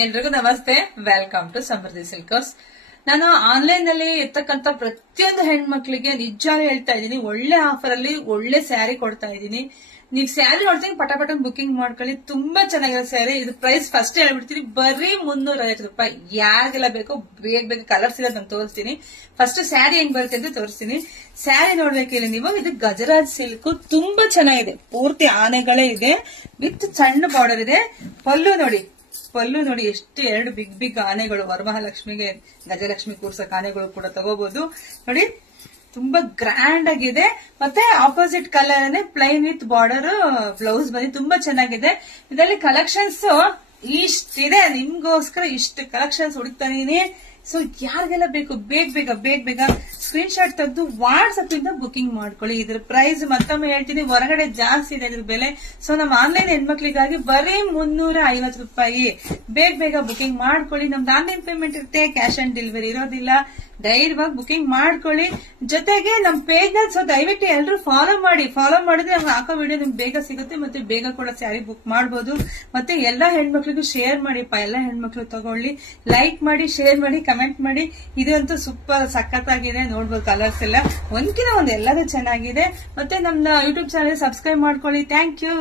ಎಲ್ರಿಗೂ ನಮಸ್ತೆ. Welcome to ಸಮೃದ್ಧಿ ಸಿಲ್ಕರ್ಸ್. ನಾನು ಆನ್ಲೈನ್ ನಲ್ಲಿ ಇರ್ತಕ್ಕಂಥ ಪ್ರತಿಯೊಂದು ಹೆಣ್ಮಕ್ಳಿಗೆ ನಿಜ ಹೇಳ್ತಾ ಇದ್ದೀನಿ, ಒಳ್ಳೆ ಆಫರ್ ಅಲ್ಲಿ ಒಳ್ಳೆ ಸ್ಯಾರಿ ಕೊಡ್ತಾ ಇದ್ದೀನಿ. ನೀವು ಸ್ಯಾರಿ ನೋಡ್ತೀನಿ ಪಟ ಬುಕಿಂಗ್ ಮಾಡ್ಕೊಳ್ಳಿ. ತುಂಬಾ ಚೆನ್ನಾಗಿರೋ ಸ್ಯಾರಿ. ಇದು ಪ್ರೈಸ್ ಫಸ್ಟ್ ಹೇಳ್ಬಿಡ್ತೀನಿ, ಬರೀ 350 ರೂಪಾಯಿ. ಯಾರಿಗೆಲ್ಲ ಬೇಕೋ ಬೇಗ ಕಲರ್ಸ್ ಇರೋದು ನಾನು ತೋರಿಸ್ತೀನಿ. ಫಸ್ಟ್ ಸ್ಯಾರಿ ಹೆಂಗ್ ಬರುತ್ತೆ ಅಂತ ತೋರಿಸ್ತೀನಿ. ಸ್ಯಾರಿ ನೋಡ್ಬೇಕಿಲ್ಲ ನೀವು, ಇದು ಗಜರಾಜ್ ಸಿಲ್ಕ್. ತುಂಬಾ ಚೆನ್ನಾಗಿದೆ, ಪೂರ್ತಿ ಆನೆಗಳೇ ಇದೆ, ವಿತ್ ಸಣ್ಣ ಬಾರ್ಡರ್ ಇದೆ. ಪಲ್ಲು ನೋಡಿ ಎಷ್ಟು ಎರಡು ಬಿಗ್ ಆನೆಗಳು. ವರಮಹಾಲಕ್ಷ್ಮಿಗೆ ಗಜಲಕ್ಷ್ಮಿ ಕೂರ್ಸಕ್ ಆನೆಗಳು ಕೂಡ ತಗೋಬಹುದು. ನೋಡಿ ತುಂಬಾ ಗ್ರ್ಯಾಂಡ್ ಆಗಿದೆ. ಮತ್ತೆ opposite colour plain with border blouse ಬಂದಿ ತುಂಬಾ ಚೆನ್ನಾಗಿದೆ. ಇದರಲ್ಲಿ ಕಲೆಕ್ಷನ್ಸ್ ಇಷ್ಟಿದೆ, ನಿಮ್ಗೋಸ್ಕರ ಇಷ್ಟು ಕಲೆಕ್ಷನ್ಸ್ ಹುಡುಕ್ತಾನೆ. ಸೊ ಯಾರಿಗೆಲ್ಲ ಬೇಕು ಬೇಗ ಸ್ಕ್ರೀನ್ ಶಾಟ್ ತೆಗೆದು ವಾಟ್ಸ್ಆಪ್ ಇಂದ ಬುಕಿಂಗ್ ಮಾಡ್ಕೊಳ್ಳಿ. ಇದ್ರ ಪ್ರೈಸ್ ಮತ್ತೊಮ್ಮೆ ಹೇಳ್ತೀನಿ, ಹೊರಗಡೆ ಜಾಸ್ತಿ ಇದೆ ಇದ್ರ ಬೆಲೆ. ಸೊ ನಮ್ಮ ಆನ್ಲೈನ್ ಹೆಣ್ಮಕ್ಳಿಗಾಗಿ ಬರೀ 350 ರೂಪಾಯಿ. ಬೇಗ ಬುಕಿಂಗ್ ಮಾಡ್ಕೊಳ್ಳಿ. ನಮ್ದು ಆನ್ಲೈನ್ ಪೇಮೆಂಟ್ ಇರುತ್ತೆ, ಕ್ಯಾಶ್ ಆನ್ ಡೆಲಿವರಿ ಇರೋದಿಲ್ಲ. ಧೈರ್ಯವಾಗಿ ಬುಕಿಂಗ್ ಮಾಡ್ಕೊಳ್ಳಿ. ಜೊತೆಗೆ ನಮ್ ಪೇಜ್ ನ ದಯವಿಟ್ಟು ಎಲ್ಲರೂ ಫಾಲೋ ಮಾಡಿದ್ರೆ ನಾವು ಹಾಕೋ ವಿಡಿಯೋ ನಿಮ್ಗೆ ಬೇಗ ಸಿಗುತ್ತೆ. ಮತ್ತೆ ಬೇಗ ಕೂಡ ಸ್ಯಾರಿ ಬುಕ್ ಮಾಡಬಹುದು. ಮತ್ತೆ ಎಲ್ಲಾ ಹೆಣ್ಮಕ್ಳಿಗೂ ಶೇರ್ ಮಾಡಿಪ್ಪ, ಎಲ್ಲಾ ಹೆಣ್ಮಕ್ಳು ತಗೊಳ್ಳಿ. ಲೈಕ್ ಮಾಡಿ, ಶೇರ್ ಮಾಡಿ, ಕಮೆಂಟ್ ಮಾಡಿ. ಇದಂತೂ ಸೂಪರ್ ಸಖತ್ತಾಗಿದೆ. ನೋಡ್ಬೋದು ಕಲರ್ಸ್ ಎಲ್ಲ ಒಂದ್ಕಿನ ಒಂದ್ ಎಲ್ಲರೂ ಚೆನ್ನಾಗಿದೆ. ಮತ್ತೆ ನಮ್ಮ ಯೂಟ್ಯೂಬ್ ಚಾನೆಲ್ ಸಬ್ಸ್ಕ್ರೈಬ್ ಮಾಡ್ಕೊಳ್ಳಿ. Thank you.